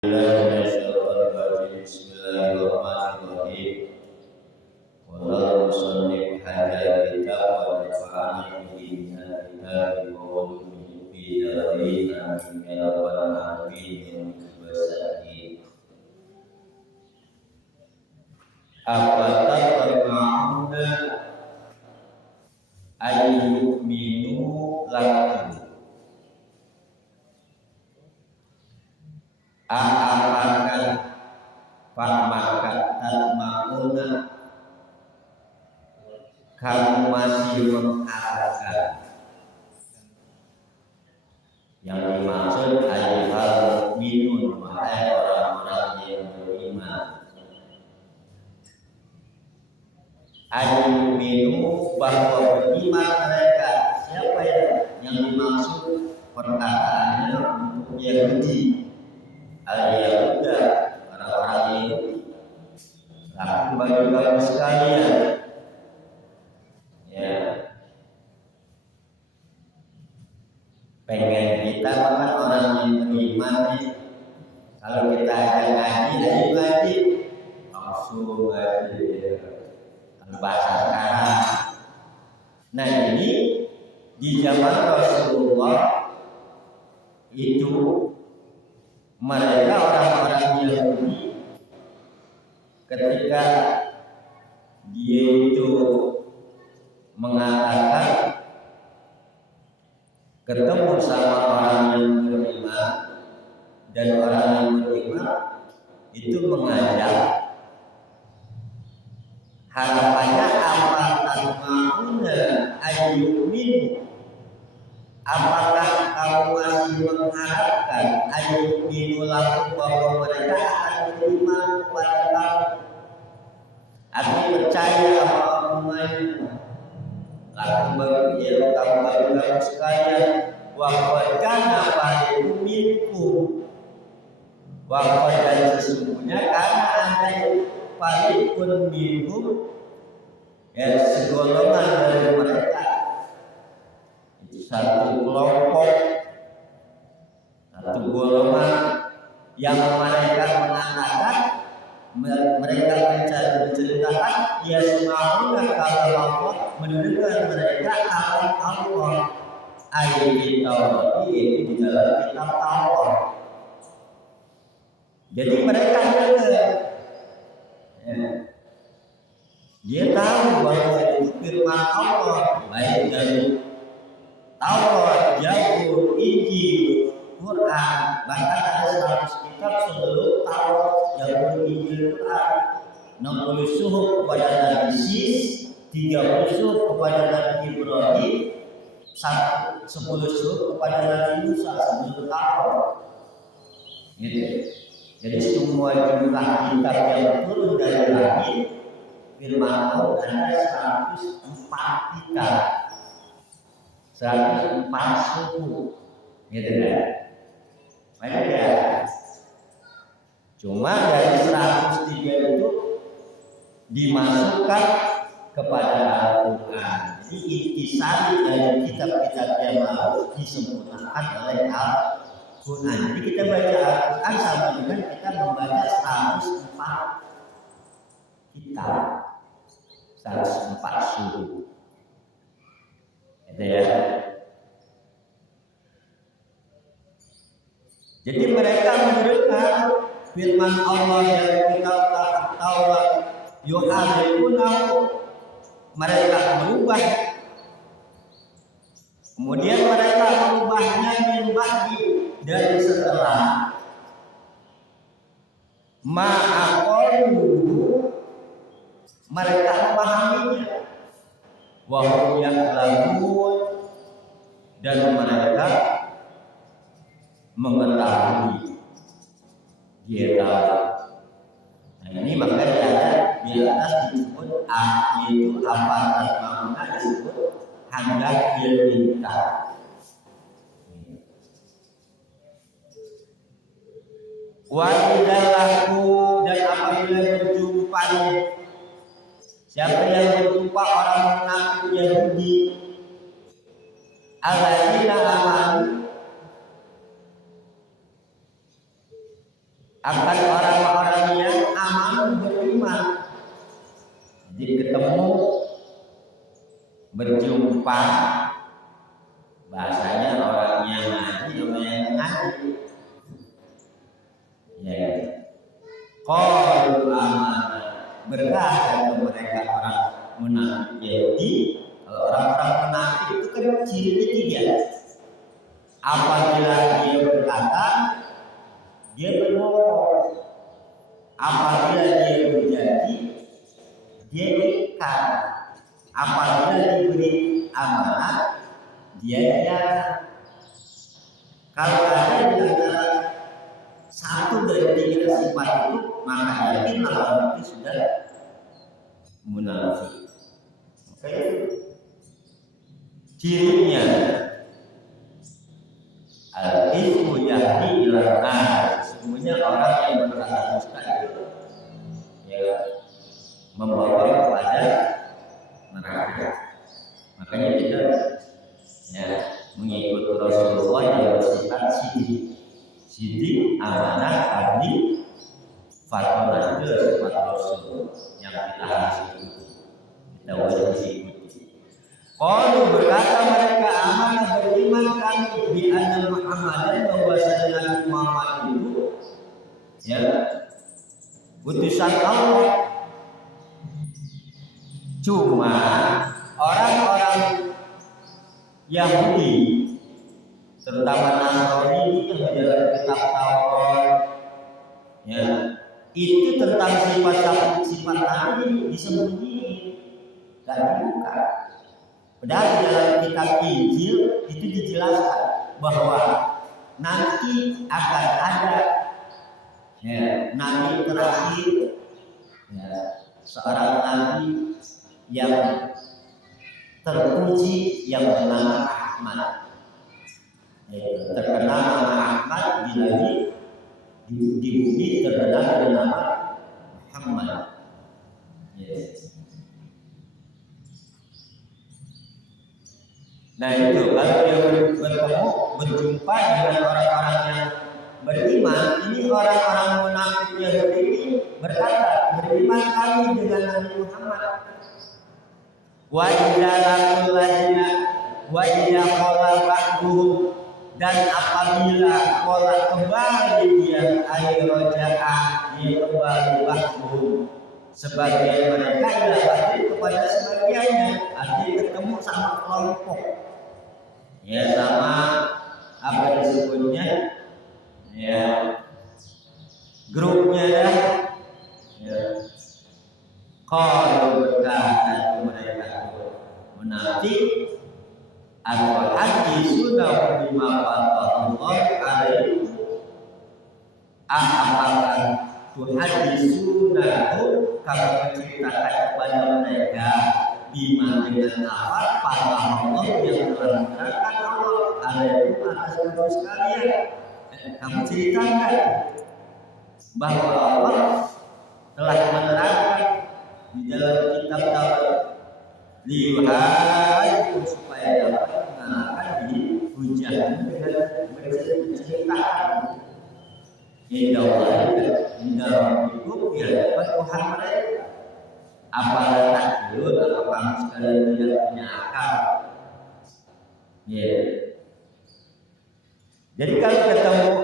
Bismillahirrahmanirrahim. Wallahu musannif hadza kitab wa nafa'ana bihi min al-kitab wa ulumi fi darin amin ya rabbal alamin wasahi. Afatatma'una ayyuminu lakum. Apakah tatma'una kamu masih mengharapkan? Yang dimaksud ayyuhal mu'minun, wahai orang-orang yang beriman. Ayyuminu, bahwa beriman mereka. Siapa yang dimaksud? Perkataannya untuk Yahudi. Al-Yahuda, orang-orang Yahudi. Laku bagi kamu sekalian, ya, pengen kita makan orang yang beriman nih. Kalau kita ada ngaji, ayo ngaji, langsung ngaji. Kalau bahasa sekarang. Nah ini di zaman Rasulullah itu mereka orang-orang Yahudi ketika dia itu mengatakan ketemu sama orang yang beriman, dan orang yang beriman itu mengajak, harapannya apa? Tatma'una ayyuminu, apakah kamu masih mengharapkan ayyuminu lakum, bahwa mereka akan beriman kepada kamu, akan percaya apa omongannya? Lakum bagi kamu sekalian, wa qad kana fariqun minkum, wa qad, dan sesungguhnya karena ada fariqun minhum, ya, segolongan dari mereka, satu kelompok, satu golongan yang mereka mengatakan, mereka menceritakan, ya semaunya kalau Allah mendengar mereka akan Allah ayat Taurat, yaitu di dalam kitab Taurat. Jadi mereka dengar, ya, dia tahu bahwa itu firman Allah, baik dari Taurat, Zabur, Injil, Quran, bahkan ada 100 kitab sebelum Taurat, Zabur, Injil, Quran. 60 suhuf kepada Nabi Sis, 30 suhuf kepada Nabi Ibrahim, 10 suhuf kepada Nabi Musa sebelum Taurat. Gitu. Jadi semua jumlah kitab yang turun dari langit, firman Allah ada 104 kitab. 104 suku, gitu kan? Banyak ya. Cuma dari 103 itu dimasukkan kepada Al-Quran. Jadi intisari dari kitab-kitab yang lalu disempurnakan oleh Al-Quran. Jadi kita baca Al-Quran sama dengan kita membaca 104 kitab, 104 suku. Ya. Jadi mereka mendengar firman Allah yang kita Taurat, yuharifunahu, mereka berubah. Kemudian mereka merubahnya min ba'di, dari setelah ma'aqalu, mereka memahaminya. Wahum ya'lamun, dan mereka mengetahui, dia tahu. Nah ini makanya di atas disebut itu apa namanya, disebut hendak diminta. Wa idzalahu, dan apabila berjumpa, siapa yang berjumpa orang munafik Yahudi, alladzina amanu, akan orang-orang yang aman beriman. Jadi ketemu, berjumpa, bahasanya orang yang ngaji sama yang ngaji. Ya, qalu amanah, berkata mereka orang munafik Yahudi. Kalau orang-orang munafik itu kan cirinya tiga. Apabila dia berkata, dia berbohong. Apabila dia berjanji, dia ikat. Apabila diberi amanat, dia hianat. Kalau ada di antara satu dari tiga sifat itu, maka yakinlah orang itu sudah munafik. Maka itu cirinya. Al-ismu yahdi ila nar. Sesungguhnya orang yang berkata dusta itu ya membawa kepada neraka. Makanya kita ya mengikut Rasulullah yang bersifat sidik, amanah, adil, fatwa itu sifat Rasul yang kita harus ikuti. Kita wajib ikuti. Kalau berkata mereka amanah beriman kami di anna Muhammadan, bahwasanya Muhammad itu ya utusan Allah. Cuma orang-orang Yahudi, terutama Nasrani yang menjalankan kitab Taurat, ya itu tentang sifat Nabi disembunyiin, dan dibuka. Padahal di dalam kitab Injil itu dijelaskan bahwa nanti akan ada ya, nabi terakhir, ya, seorang nabi yang terpuji yang bernama Ahmad. Terkenal nama Ahmad di bumi terkenal dengan nama Muhammad. Yes. Nah itu kalau dia berjumpa dengan orang-orang yang beriman, ini orang-orang munafik Yahudi ini berkata, beriman kami dengan Nabi Muhammad. Wa idza laqul ladina wa idza qala ba'duhum, dan apabila qala kembali dia ayroja'a, dia kembali ba'duhum, sebagian mereka ila kepada sebagiannya, artinya ketemu sama kelompok. Ya sama apa disebutnya ya grupnya dah ya. Kalau berkata mereka munafik atau hadis sudah bima Allah alaihi apakah tuhadisunahu, kamu menceritakan kepada mereka bima dengan apa Allah yang telah menerangkan Allah alaihi atas kamu sekalian. Kamu ceritakan bahwa Allah telah menerangkan di dalam kitab Taurat lihat supaya dapat mengalahkan dihujah dengan menceritakan indah itu ya dapat Tuhan mereka. Apakah takjub, apa kamu sekalian tidak punya akal? Yeah. Jadi kalau ketemu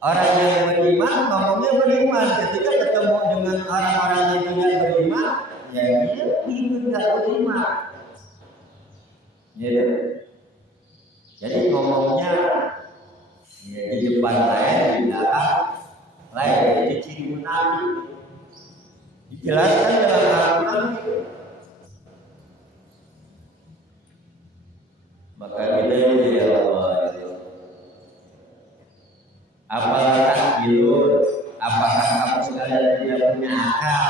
orang yang beriman, ngomongnya beriman. Ketika ketemu dengan orang-orang yang tidak beriman, ya dia tidak beriman. Yeah. Jadi ngomongnya ya, di depan lain, di belakang lain. Jadi ciri munafik. Dijelaskan dalam Al-Quran. Maka kita ya Allah, apakah takjub, apakah kamu sekalian tidak punya akal?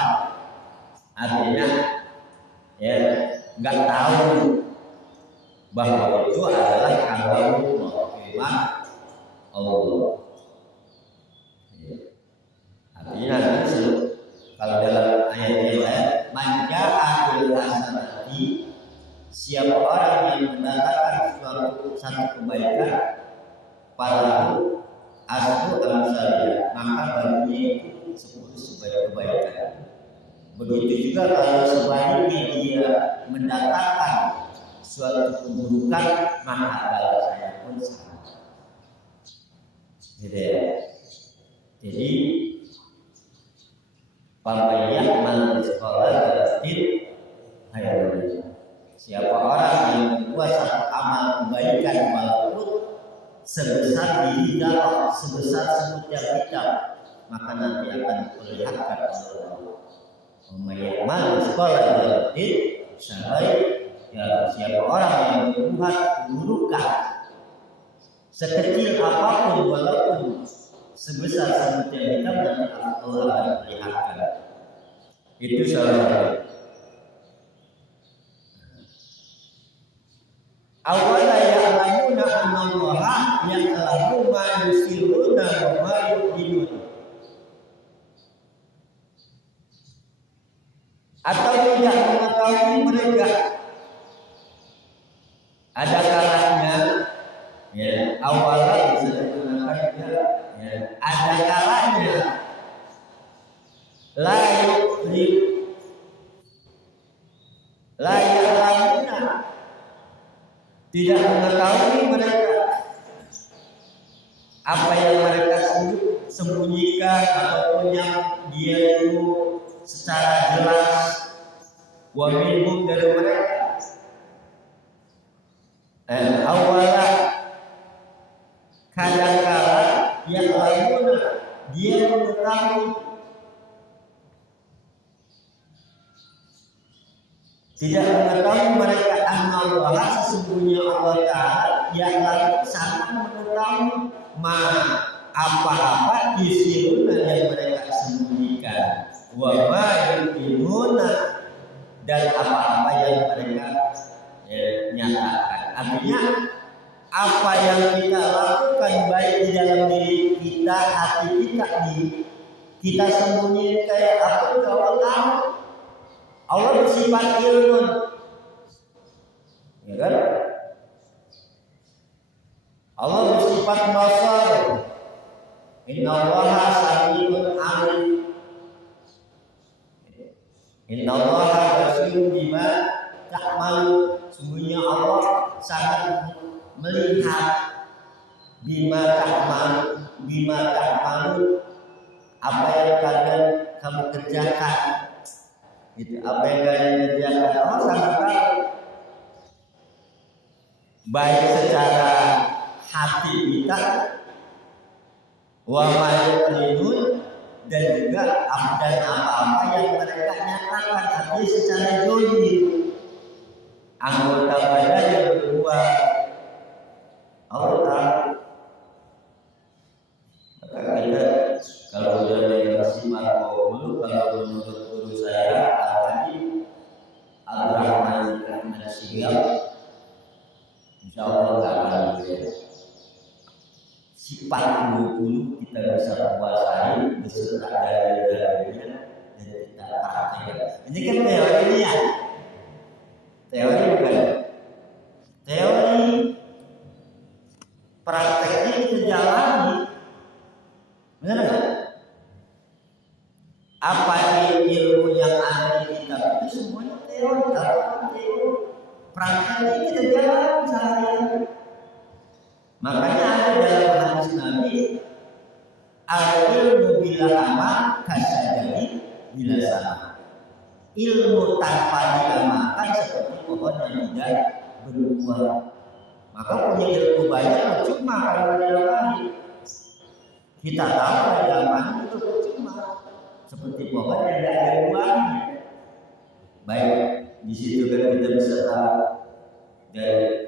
Artinya ya nggak tahu bahwa itu adalah kalam firman Allah. Artinya kalau dalam ayat yang lain, manja'a bil hasanati, siapa orang yang mendatangkan satu kebaikan, pada asru amsaliyah, Begitu juga kalau sebaliknya dia mendatangkan suatu keburukan, maka balasannya pun sama. Gitu ya. Jadi pambayah mal sekolah berarti siapa orang yang membuat satu amal kebaikan walaupun sebesar biji darah, sebesar semut yang hitam, maka nanti akan diperlihatkan oleh Allah. Pambayah mal sekolah berarti siapa orang yang membuat keburukan sekecil apapun walaupun sebesar semut yang hitam, nanti Allah akan perlihatkan. Itu salah satu. Awala ya'lamuna anna Allah ya'lamu ma yusirruna wa ma yu'linun. Atau tidak mengetahui mereka. Ada kalanya ya, awalnya bisa digunakan ya, ada kalanya la ya'lamuna, tidak mengetahui mereka apa yang mereka sembunyikan ataupun yang dia itu secara jelas wa minhum dari mereka. Awala kadang-kala yang lainnya dia mengetahui, tidak mengetahui mereka Allah sesungguhnya Allah Ta'ala yang lain sangat mengetahui apa-apa yusiruna yang mereka sembunyikan wa ma yu'linuna dan apa-apa yang mereka nyatakan. Artinya apa yang kita lakukan baik di dalam diri kita, hati kita sembunyikan kayak apa itu Allah tahu. Allah bersifat ilmu, ya kan? Allah bersifat basar. Inna Allaha sami'un alim. Inna Allaha basirun bima ta'malu. Sungguhnya Allah sangat melihat bima ta'malu apa yang kalian kamu kerjakan. Itu apa yang kalian kerjakan Allah sangat tahu, baik secara hati kita wa ma yu'linun dan juga apa-apa yang mereka nyatakan, artinya secara zahir anggota badan yang kedua Allah tahu. Maka kita kalau udah generasi dulu, kalau menurut guru saya tadi Abdurrahman Ahmad Syihab, insya Allah nggak akan berbeda. Sifat 20 kita bisa kuasai beserta dalil-dalilnya dan kita praktekkan. Ini kan teori ya, teori bukan teori, prakteknya kita jalani, benar nggak? Apa ilmu yang ada di kitab itu semuanya teori, prakteknya kita jalani sehari-hari. Makanya ada dalam hadis Nabi, al-ilmu bila amal kasajari bila sama. Ilmu tanpa diamalkan seperti pohon yang tidak berbuah. Maka punya ilmu banyak cuma kalau diamali. Kita tahu kalau diamali itu percuma, seperti pohon yang tidak ada buahnya. Baik, di situ kan kita bisa tahu dari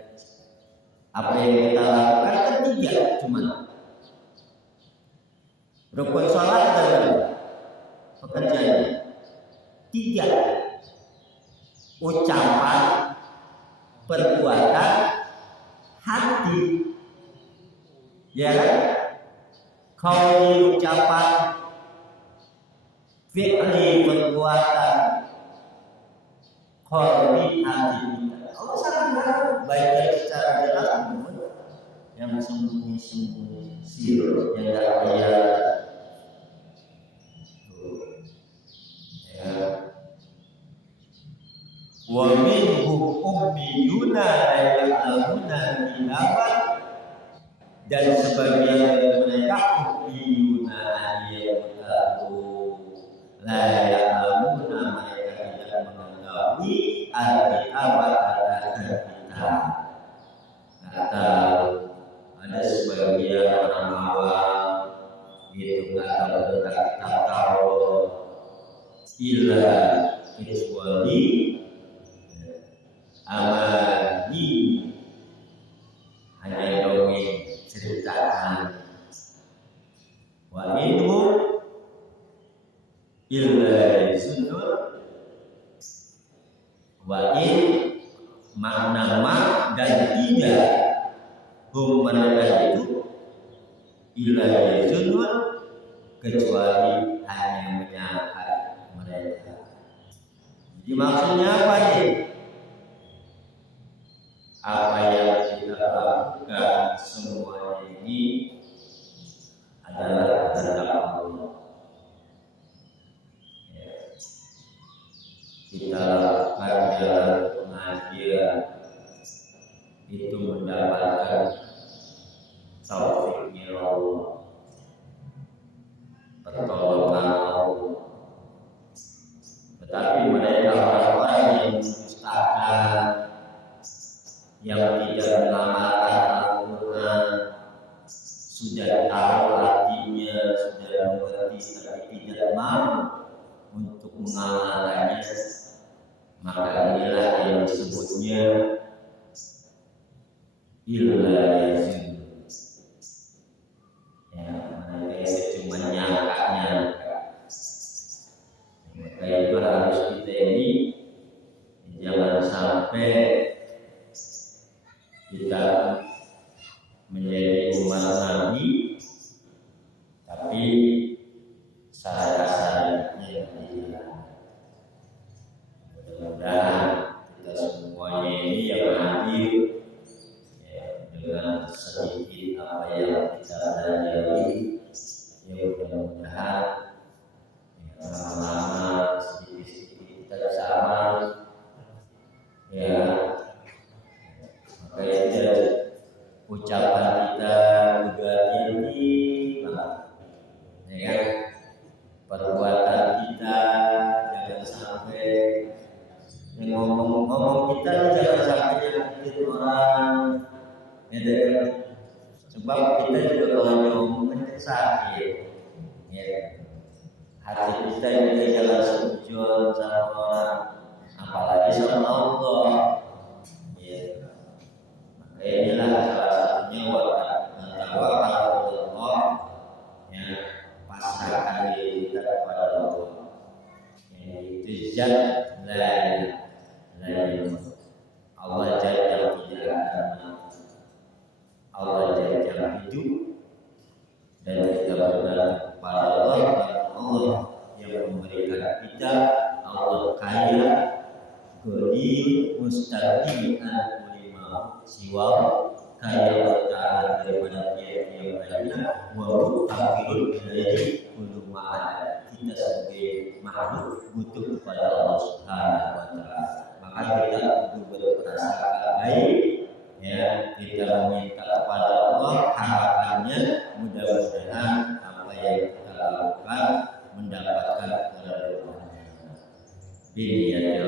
apa yang kita lakukan kan tiga cuma. Rukun salat adalah pekerjaannya tiga: ucapan, perbuatan, hati. Ya kan? Kalau ucapan, fi'li, perbuatan, qalbi, hati. Allah sangat tahu, baik secara jelas maupun yang sembunyi-sembunyi, sir yang tidak kelihatan. Ya. wa minhum ummiyuna la ya'lamuna kitaban, dan sebagian dari mereka ummiyuna yang tahu la ya'lamuna, mereka tidak mengetahui al-kitab kitab. Atau ada sebagian orang awam itu nggak tahu tentang kitab Taurat, illa kecuali amani, hanya dongeng ceritaan. Wa itu illa sunnah, wa in makna mak dan tidak hum mereka itu illa sunnah, kecuali hanya menyangka mereka. Jadi maksudnya apa ini? Apa yang kita lakukan semuanya ini adalah kehendak Allah. Ya. Kita lakukan jalan pengajian itu mendapatkan taufiknya Allah, pertolongan Allah. Tetapi mereka orang-orang yang mendustakan, yang tidak mengamalkan Al-Quran, sudah tahu artinya, sudah mengerti, tapi tidak mau untuk mengamalkannya, maka inilah yang disebutnya illa yazin. Ya, mereka cuma nyangkanya. Maka itu harus kita ini jangan sampai kita menjadi umat Nabi tapi syariat-syariatnya tidak. Mudah-mudahan kita semuanya ini yang hadir ya, dengan sedikit apa yang kita pelajari, ya mudah-mudahan lama-lama sedikit-sedikit kita bisa amal, ya. Maka itu ucapan kita juga tinggi banget, ya kan? Perbuatan kita jangan sampai ngomong kita jangan sampai nyakitin orang, ya kan? Sebab kita juga kalau ngomong sakit, ya. Hati kita juga jangan sujud sama orang, apalagi sama Allah. Inilah salah satunya tawakal Allah, ya, pasrahkan diri kita kepada Allah. Itu zat lain Allah zat yang tidak akan mati, Allah zat yang hidup, dan kita bergantung kepada Allah, dan Allah yang memberikan kita. Allah kaya, Qadir, Mustaqim, siwa kaya bertahan daripada tiap-tiap lainnya, wa taqirul ilaihi kullu ma'ad. Kita sebagai makhluk butuh kepada Allah Subhanahu wa taala. Maka kita kudu berprasangka baik, ya, kita meminta kepada Allah, harapannya mudah-mudahan apa yang kita lakukan mendapatkan keridhaan. Billahi